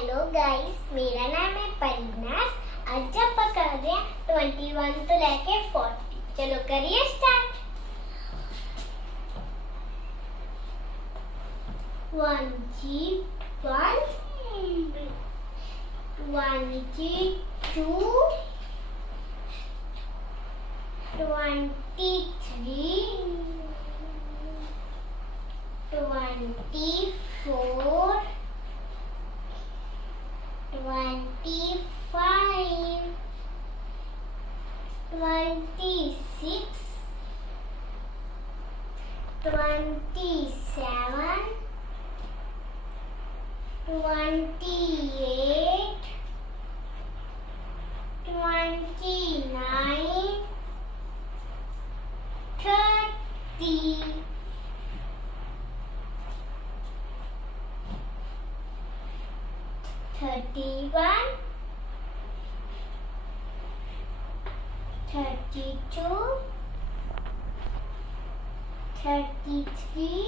Hello guys, मेरा नाम है परीनाज। आज आप कर रहे हैं 21 तो लेके 40। चलो करिए स्टार्ट। 1G 1, 1G 2, 23, 24, 25, 26, 27, 28, 29, 30, 31, 32, 33,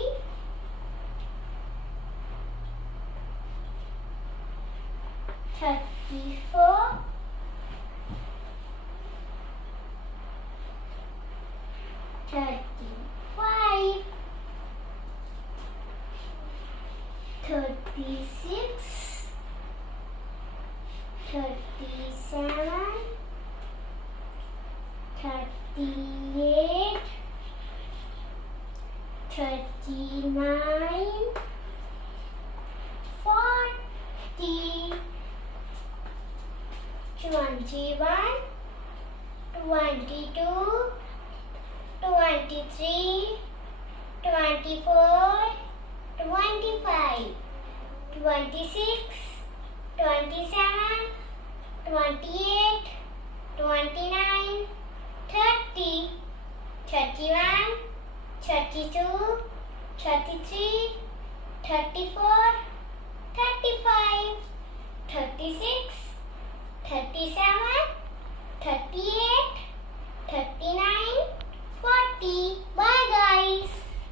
34, 35, 36, 37, 38, 39, 40, 21, 22, 23, 24, 25, 26, 27, 28, 29, 30, 31, 32, 33, 34, 35, 36, 37, 38, 39,